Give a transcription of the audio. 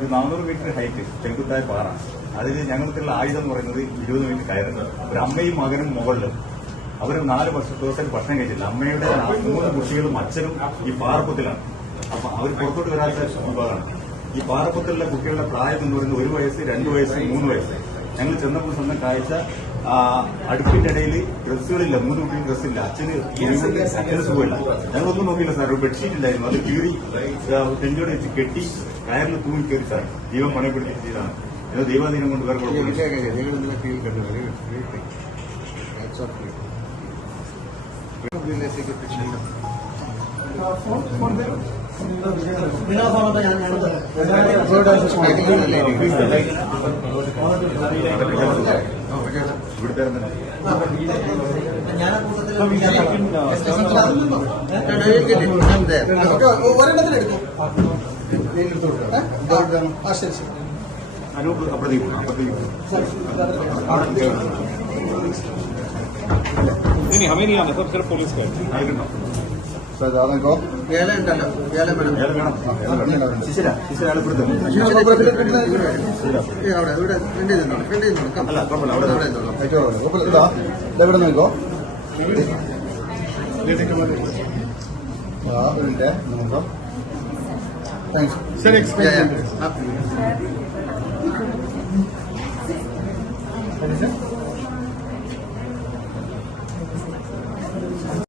ഒരു നാനൂറ് metre height ചെങ്കുത്തായ പാറ. അതിൽ ഞങ്ങൾക്കുള്ള ആയുധം എന്ന് പറയുന്നത് ഇരുപത് മീറ്റർ കയറുന്നത്. ഒരു അമ്മയും മകനും മുകളിലും. അവർ നാല് വർഷം ദിവസം ഭക്ഷണം കഴിച്ചില്ല. അമ്മയുടെ മൂന്ന് കുട്ടികളും അച്ഛനും ഈ പാറപ്പത്തിലാണ്. അപ്പൊ അവർ പുറത്തോട്ട് വരാത്ത വിഭാഗമാണ് ഈ പാറപ്പത്തിലുള്ള കുട്ടികളുടെ പ്രായം എന്ന് പറയുന്നത് ഒരു വയസ്സ് രണ്ട് വയസ്സ് മൂന്ന് വയസ്സ്. ഞങ്ങൾ ചെന്നപ്പോൾ സ്വന്തം കാഴ്ച അടുപ്പിന്റെ ഇടയിൽ ഡ്രസ്സുകളില്ല. മൂന്ന് കുട്ടിയും ഡ്രസ്സില്ല അച്ഛന് അച്ഛന് സുഖമില്ല. ഞങ്ങളൊന്നും നോക്കിയില്ല സാർ. ഒരു ബെഡ്ഷീറ്റ് ഉണ്ടായിരുന്നു. അത് കീറി തെഞ്ചോടെ വെച്ച് കെട്ടി കയറിൽ തൂങ്ങി കയറി സാർ. ദൈവം പണയപ്പെടുത്തി ചെയ്താണ് ഞങ്ങൾ ദൈവാധീനം കൊണ്ട് വേറെ കുഴപ്പമില്ല. ഇന്നലെ ഫീൽ കണ്ടു very good very hats off you ഇതിലേക്ക് എത്തിച്ചിട്ടുണ്ട് ഇവിടുത്തെ തന്നെ അനൂപ് അപ്പുറത്തേക്ക് പോകും അപ്പുറത്തേക്ക് പോകും नहीं नहीं हमें नहीं आना सब सिर्फ पुलिस का ഇവിടെ ഇവിടെ നോക്കോ. താങ്ക്സ് ആ.